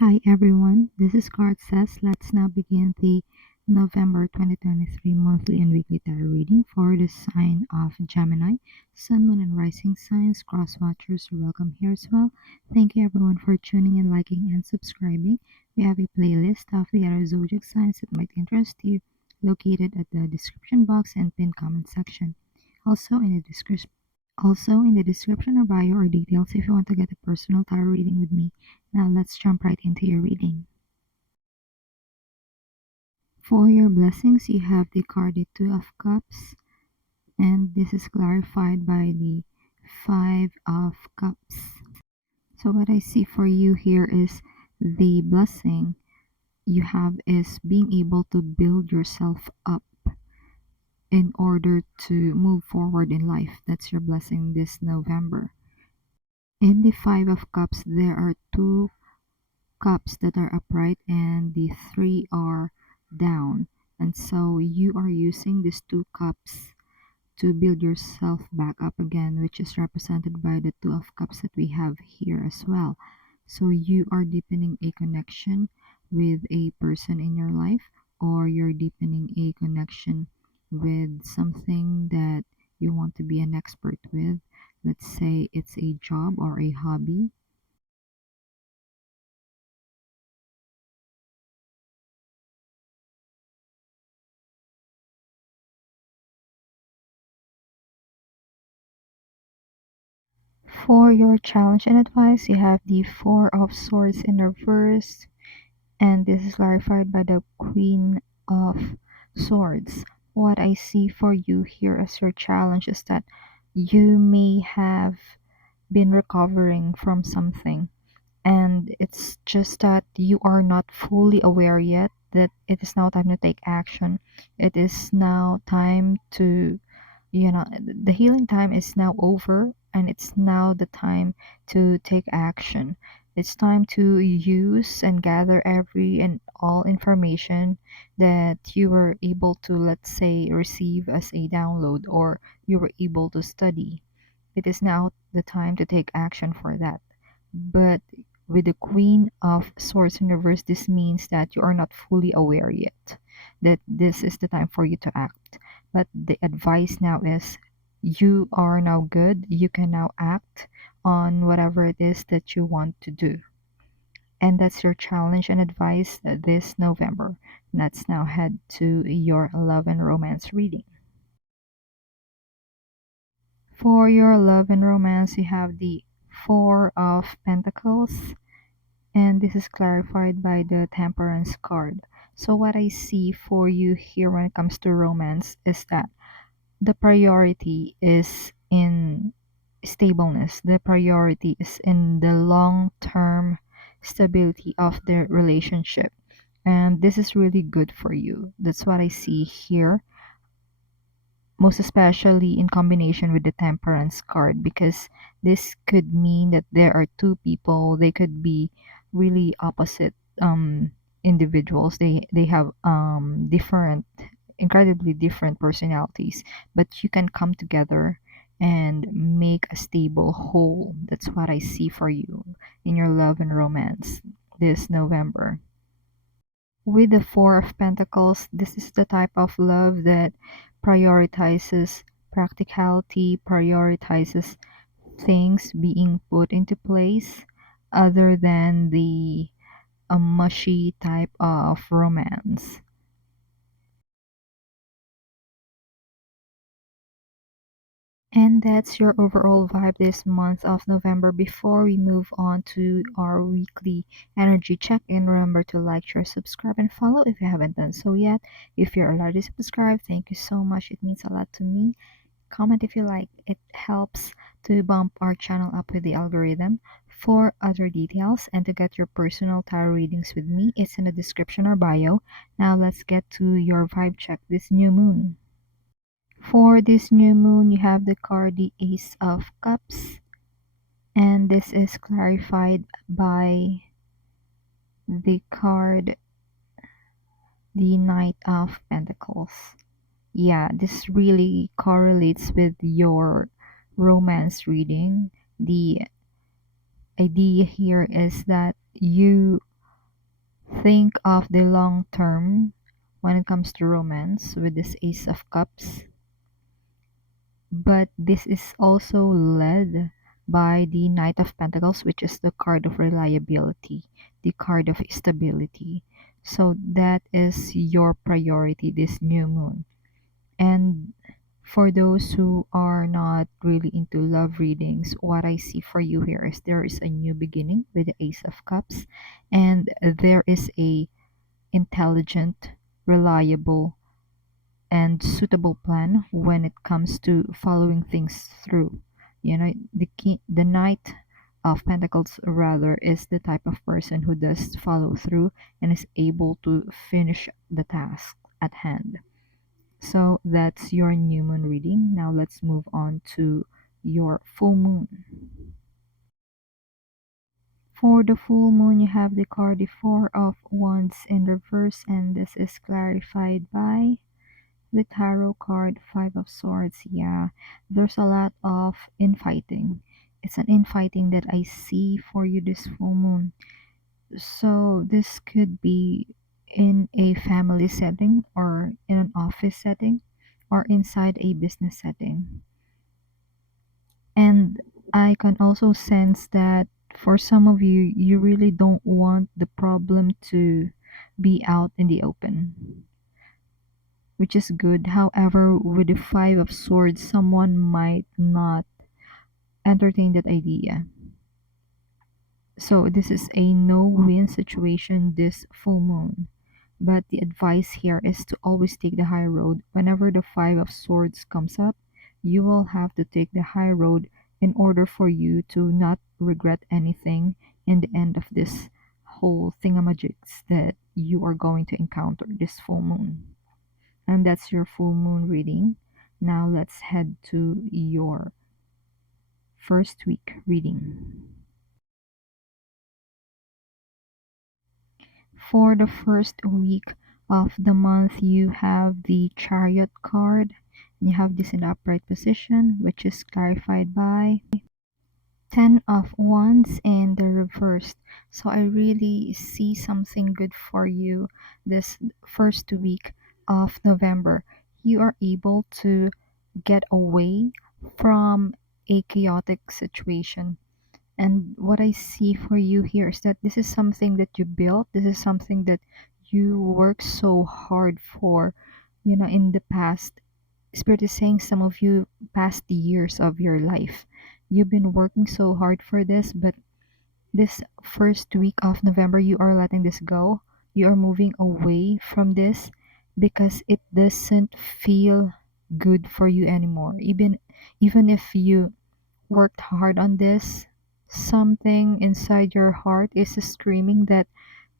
Hi everyone, this is CardSays. Let's now begin the November 2023 monthly and weekly tarot reading for the sign of Gemini. Sun, Moon, and Rising signs, cross watchers are welcome here as well. Thank you everyone for tuning in, liking, and subscribing. We have a playlist of the other zodiac signs that might interest you located at the description box and pinned comment section. Also in the description or bio or details if you want to get a personal tarot reading with me. Now let's jump right into your reading. For your blessings, you have the card the Two of Cups, and this is clarified by the Five of Cups. So what I see for you here is the blessing you have is being able to build yourself up in order to move forward in life. That's your blessing this November. In the Five of Cups, there are two cups that are upright and the three are down. And so you are using these two cups to build yourself back up again, which is represented by the Two of Cups that we have here as well. So you are deepening a connection with a person in your life, or you're deepening a connection with something that you want to be an expert with. Let's say it's a job or a hobby. For your challenge and advice, you have the Four of Swords in reverse, and this is clarified by the Queen of Swords. What I see for you here as your challenge is that you may have been recovering from something, and it's just that you are not fully aware yet that it is now time to take action. It is now time to, the healing time is now over, and it's now the time to take action. It's time to use and gather every and all information that you were able to, let's say, receive as a download, or you were able to study. It is now the time to take action for that. But with the Queen of Swords in reverse, this means that you are not fully aware yet that this is the time for you to act. But the advice now is you are now good. You can now act on whatever it is that you want to do. And that's your challenge and advice this November. Let's now head to your love and romance reading. For your love and romance, you have the Four of Pentacles, and this is clarified by the Temperance card. So what I see for you here when it comes to romance is that the priority is in stableness. The priority is in the long-term stability of the relationship. And this is really good for you. That's what I see here, most especially in combination with the Temperance card, because this could mean that there are two people. They could be really opposite individuals. They have different, incredibly different personalities, but you can come together and make a stable whole. That's what I see for you in your love and romance this November. With the Four of Pentacles, this is the type of love that prioritizes practicality, prioritizes things being put into place other than the mushy type of romance. And that's your overall vibe this month of November. Before we move on to our weekly energy check-in, remember to like, share, subscribe, and follow if you haven't done so yet. If you're already subscribed, thank you so much. It means a lot to me. Comment if you like. It helps to bump our channel up with the algorithm. For other details and to get your personal tarot readings with me, it's in the description or bio. Now let's get to your vibe check this new moon. For this new moon, you have the card the Ace of Cups, and this is clarified by the card the Knight of Pentacles. Yeah, this really correlates with your romance reading. The idea here is that you think of the long term when it comes to romance with this Ace of Cups, but this is also led by the Knight of Pentacles, which is the card of reliability, the card of stability. So that is your priority this new moon. And for those who are not really into love readings, what I see for you here is there is a new beginning with the Ace of Cups, and there is a intelligent, reliable, and suitable plan when it comes to following things through. You know, the Knight of Pentacles rather is the type of person who does follow through and is able to finish the task at hand. So that's your new moon reading. Now let's move on to your full moon. For the full moon, you have the card the Four of Wands in reverse, and this is clarified by the tarot card Five of Swords. Yeah, there's a lot of infighting. It's an infighting that I see for you this full moon. So this could be in a family setting or in an office setting or inside a business setting. And I can also sense that for some of you, you really don't want the problem to be out in the open, which is good. However, with the Five of Swords, someone might not entertain that idea. So this is a no-win situation this full moon. But the advice here is to always take the high road. Whenever the Five of Swords comes up, you will have to take the high road in order for you to not regret anything in the end of this whole thingamajigs that you are going to encounter this full moon. And that's your full moon reading. Now let's head to your first week reading. For the first week of the month, you have the Chariot card. And you have this in the upright position, which is clarified by Ten of Wands in the reversed. So I really see something good for you this first week of November. You are able to get away from a chaotic situation. And what I see for you here is that this is something that you built. This is something that you worked so hard for, in the past. Spirit is saying some of you past years of your life. You've been working so hard for this, but this first week of November, you are letting this go. You are moving away from this because it doesn't feel good for you anymore. Even if you worked hard on this, something inside your heart is screaming that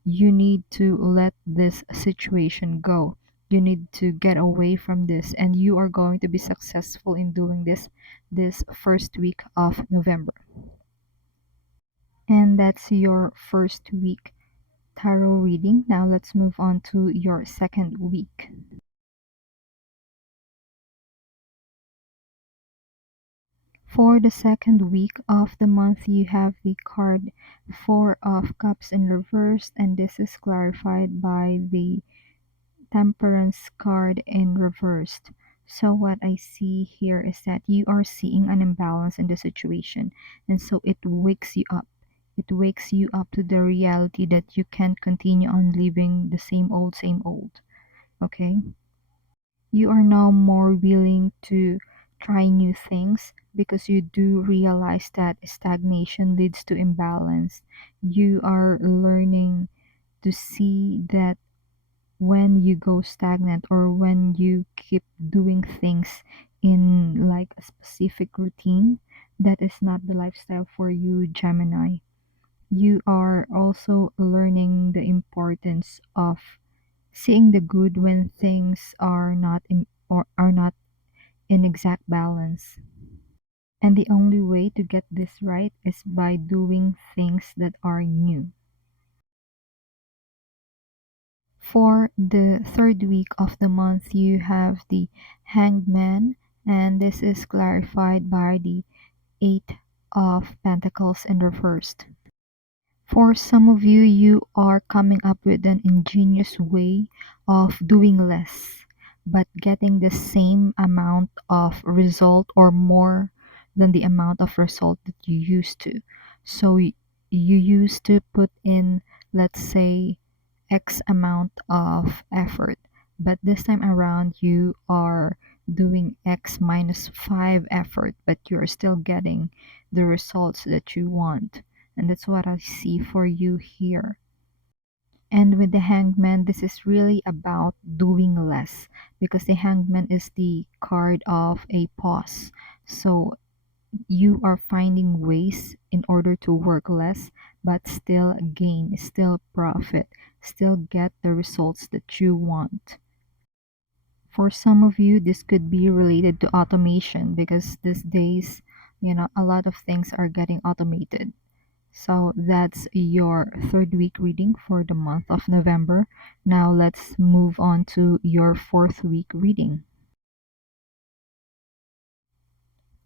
you need to let this situation go. You need to get away from this, and you are going to be successful in doing this first week of November. And that's your first week tarot reading. Now let's move on to your second week. For the second week of the month, you have the card Four of Cups in reverse, and this is clarified by the Temperance card in reversed. So what I see here is that you are seeing an imbalance in the situation, and so it wakes you up. It wakes you up to the reality that you can't continue on living the same old. Okay? You are now more willing to try new things because you do realize that stagnation leads to imbalance. You are learning to see that when you go stagnant or when you keep doing things in like a specific routine, that is not the lifestyle for you, Gemini. You are also learning the importance of seeing the good when things are not in or are not in exact balance. And the only way to get this right is by doing things that are new. For the third week of the month, you have the Hanged Man, and this is clarified by the Eight of Pentacles in reversed. For some of you, you are coming up with an ingenious way of doing less, but getting the same amount of result or more than the amount of result that you used to. So you used to put in, let's say, X amount of effort, but this time around you are doing X minus 5 effort, but you're still getting the results that you want. And that's what I see for you here. And with the hangman, this is really about doing less because the hangman is the card of a pause. So you are finding ways in order to work less but still gain, still profit, still get the results that you want. For some of you, this could be related to automation because these days, a lot of things are getting automated. So that's your third week reading for the month of November. Now let's move on to your fourth week reading.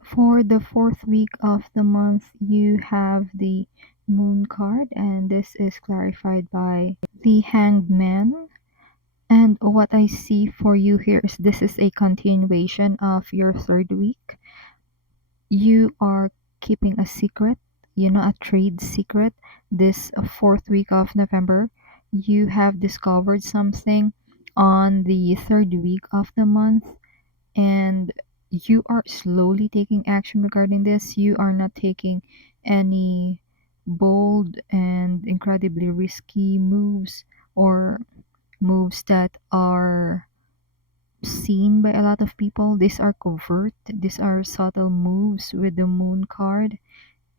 For the fourth week of the month, you have the Moon card, and this is clarified by the Hanged Man. And what I see for you here is this is a continuation of your third week. You are keeping a secret, a trade secret. This fourth week of November, you have discovered something on the third week of the month, and you are slowly taking action regarding this. You are not taking any bold and incredibly risky moves or moves that are seen by a lot of people. These are covert, these are subtle moves with the moon card.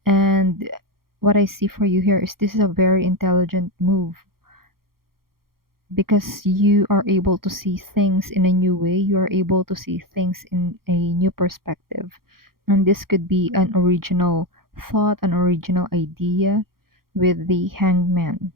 And what I see for you here is this is a very intelligent move because you are able to see things in a new way. You are able to see things in a new perspective. And this could be an original thought, an original idea with the hangman.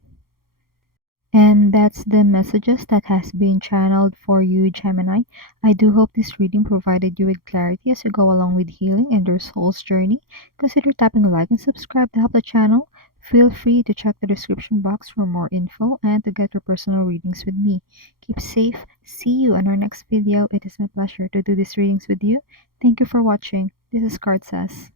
And that's the messages that has been channeled for you, Gemini. I do hope this reading provided you with clarity as you go along with healing and your soul's journey. Consider tapping like and subscribe to help the channel. Feel free to check the description box for more info and to get your personal readings with me. Keep safe. See you in our next video. It is my pleasure to do these readings with you. Thank you for watching. This is CardSays.